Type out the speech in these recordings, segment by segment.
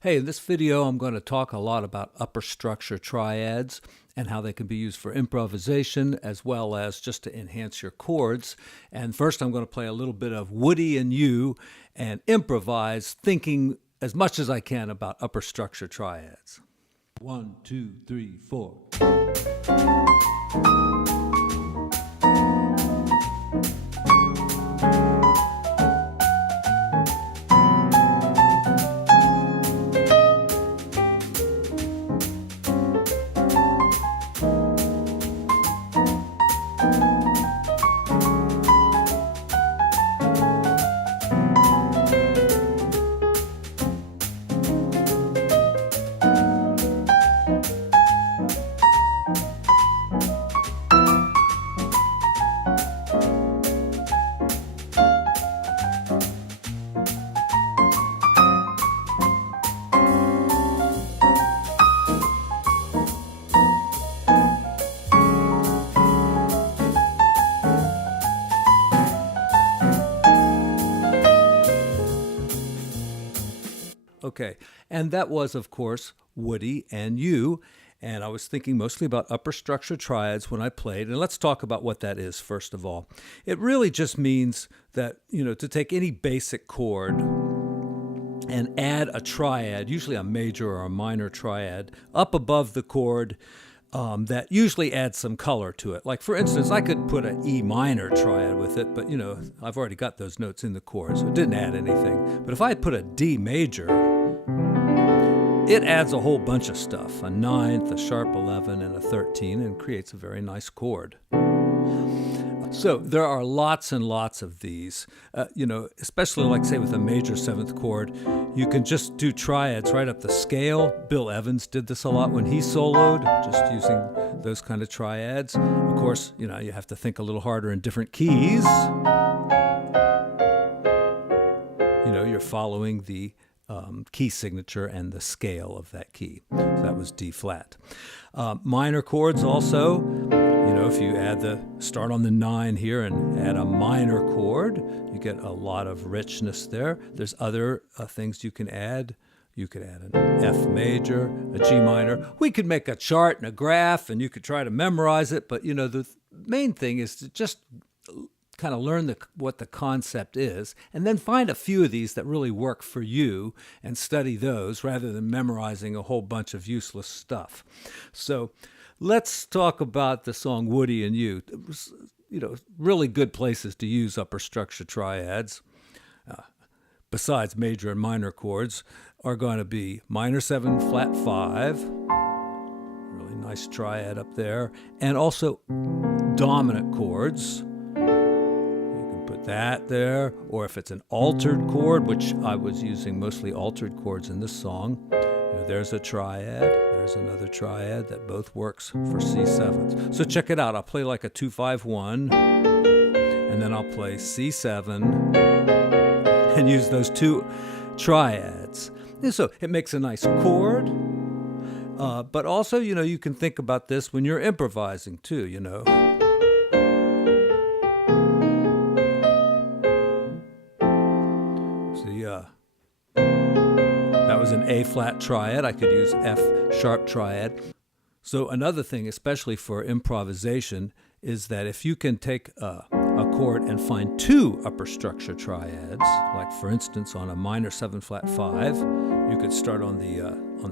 Hey, in this video, I'm going to talk a lot about upper structure triads and how they can be used for improvisation as well as just to enhance your chords. And first, I'm going to play a little bit of Woody and You and improvise, thinking as much as I can about upper structure triads. 1, 2, 3, 4. Okay, and that was, of course, Woody and You, and I was thinking mostly about upper structure triads when I played, and let's talk about what that is first of all. It really just means that, to take any basic chord and add a triad, usually a major or a minor triad, up above the chord that usually adds some color to it. Like, for instance, I could put an E minor triad with it, but, I've already got those notes in the chord, so it didn't add anything. But if I put a D major, it adds a whole bunch of stuff, a ninth, a sharp 11, and a 13, and creates a very nice chord. So there are lots and lots of these, especially like, say, with a major seventh chord, you can just do triads right up the scale. Bill Evans did this a lot when he soloed, just using those kind of triads. Of course, you have to think a little harder in different keys. You're following the key signature and the scale of that key. So that was D flat. Minor chords also, if you start on the 9 here and add a minor chord, you get a lot of richness there. There's other things you can add. You could add an F major, a G minor. We could make a chart and a graph, and you could try to memorize it, but the main thing is to just kind of learn what the concept is, and then find a few of these that really work for you and study those rather than memorizing a whole bunch of useless stuff. So let's talk about the song Woody and You. Really good places to use upper structure triads, besides major and minor chords, are going to be minor 7, flat 5, really nice triad up there, and also dominant chords. Put that there, or if it's an altered chord, which I was using mostly altered chords in this song, there's a triad, there's another triad that both works for C7. So check it out. I'll play like a 2-5-1, and then I'll play C7 and use those two triads. And so it makes a nice chord, but also, you can think about this when you're improvising too, That was an A flat triad. I could use F sharp triad. So another thing, especially for improvisation, is that if you can take a chord and find two upper structure triads, like for instance on a minor 7 flat 5, you could start on the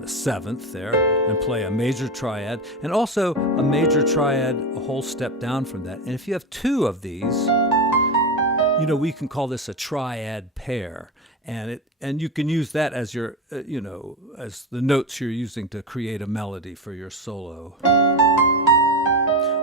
7th there and play a major triad, and also a major triad a whole step down from that. And if you have two of these, we can call this a triad pair, and you can use that as your, as the notes you're using to create a melody for your solo.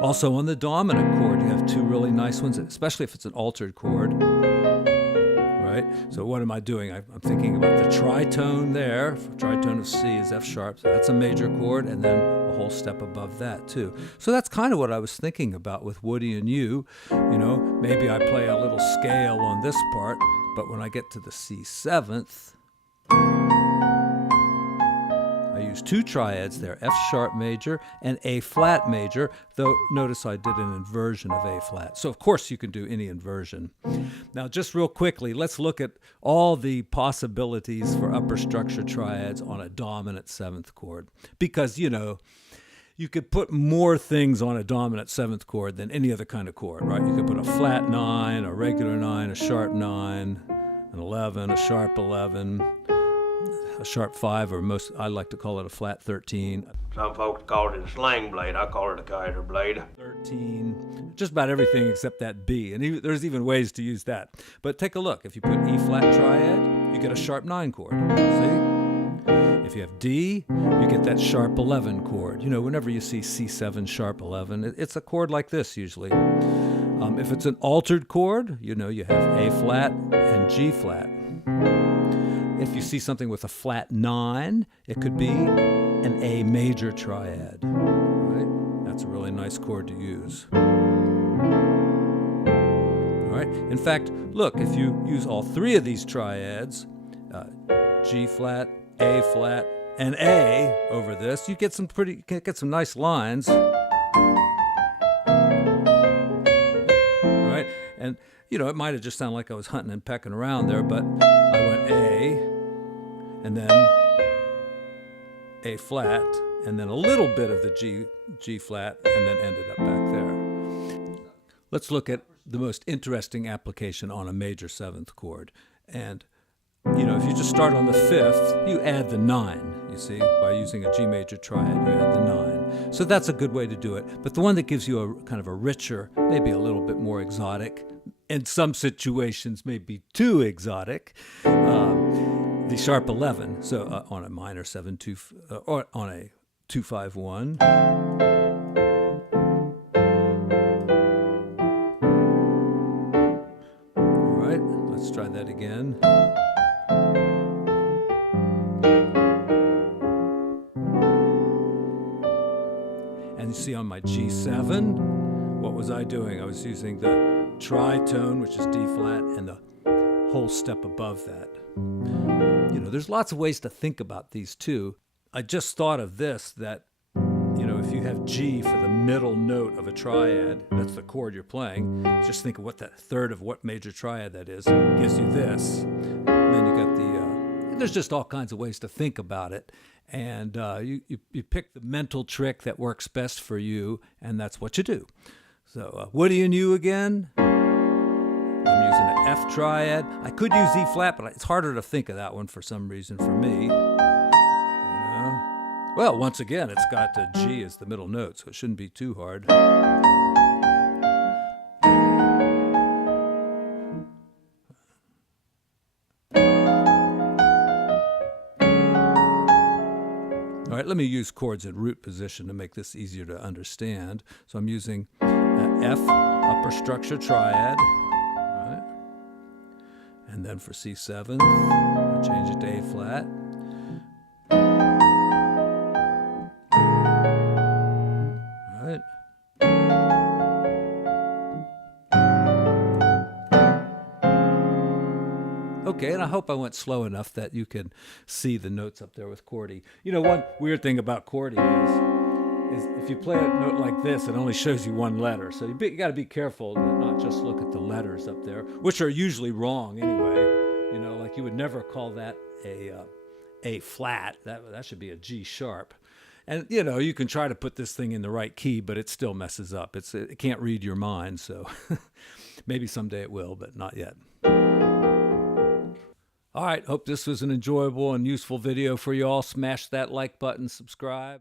Also on the dominant chord, you have two really nice ones, especially if it's an altered chord, right? So what am I doing? I'm thinking about the tritone there. Tritone of C is F sharp, so that's a major chord, and then a whole step above that too. So that's kind of what I was thinking about with Woody and You. Maybe I play a little scale on this part, but when I get to the C7th, I use two triads there, F sharp major and A flat major, though notice I did an inversion of A flat. So of course you can do any inversion. Now just real quickly, let's look at all the possibilities for upper structure triads on a dominant seventh chord. Because, you know, you could put more things on a dominant seventh chord than any other kind of chord, right? You could put a flat 9, a regular 9, a sharp 9, an 11, a sharp 11, a sharp 5, or I like to call it a flat 13. Some folks call it a sling blade. I call it a kaiser blade. 13, just about everything except that B. And there's even ways to use that. But take a look. If you put E flat triad, you get a sharp 9 chord. See? If you have D, you get that sharp 11 chord. You know, whenever you see C7 sharp 11, it's a chord like this usually. If it's an altered chord, you know, you have A flat and G flat. If you see something with a flat 9, it could be an A major triad. Right? That's a really nice chord to use. All right. In fact, look, if you use all three of these triads, G flat, A flat, and A over this, you get some nice lines. Right? And you know, it might have just sounded like I was hunting and pecking around there, but I went A, and then A flat, and then a little bit of the G flat, and then ended up back there. Let's look at the most interesting application on a major seventh chord. And you know, if you just start on the 5th, you add the 9, you see, by using a G major triad, you add the 9. So that's a good way to do it. But the one that gives you a kind of a richer, maybe a little bit more exotic, in some situations maybe too exotic, the sharp 11. So on a minor 7-2, or on a 2-5-1. All right, let's try that again. And you see on my G7, what was I doing? I was using the tritone, which is D flat, and the whole step above that. You know, there's lots of ways to think about these too. I just thought of this, that, you know, if you have G for the middle note of a triad, that's the chord you're playing, just think of what that third of what major triad that is, gives you this. And then you got there's just all kinds of ways to think about it. And you pick the mental trick that works best for you, and that's what you do. So what do you know again? I'm using an F triad. I could use E flat, but it's harder to think of that one for some reason for me. You know? Well, once again, it's got G as the middle note, so it shouldn't be too hard. All right, let me use chords in root position to make this easier to understand. So I'm using F upper structure triad, right? And then for C7, I change it to A flat. All right. Okay, and I hope I went slow enough that you can see the notes up there with chordy. You know, one weird thing about chordy is if you play a note like this, it only shows you one letter. So you got to be careful and not just look at the letters up there, which are usually wrong anyway. You know, like you would never call that a flat. That should be a G sharp. And, you know, you can try to put this thing in the right key, but it still messes up. It can't read your mind, so maybe someday it will, but not yet. All right, hope this was an enjoyable and useful video for you all. Smash that like button, subscribe.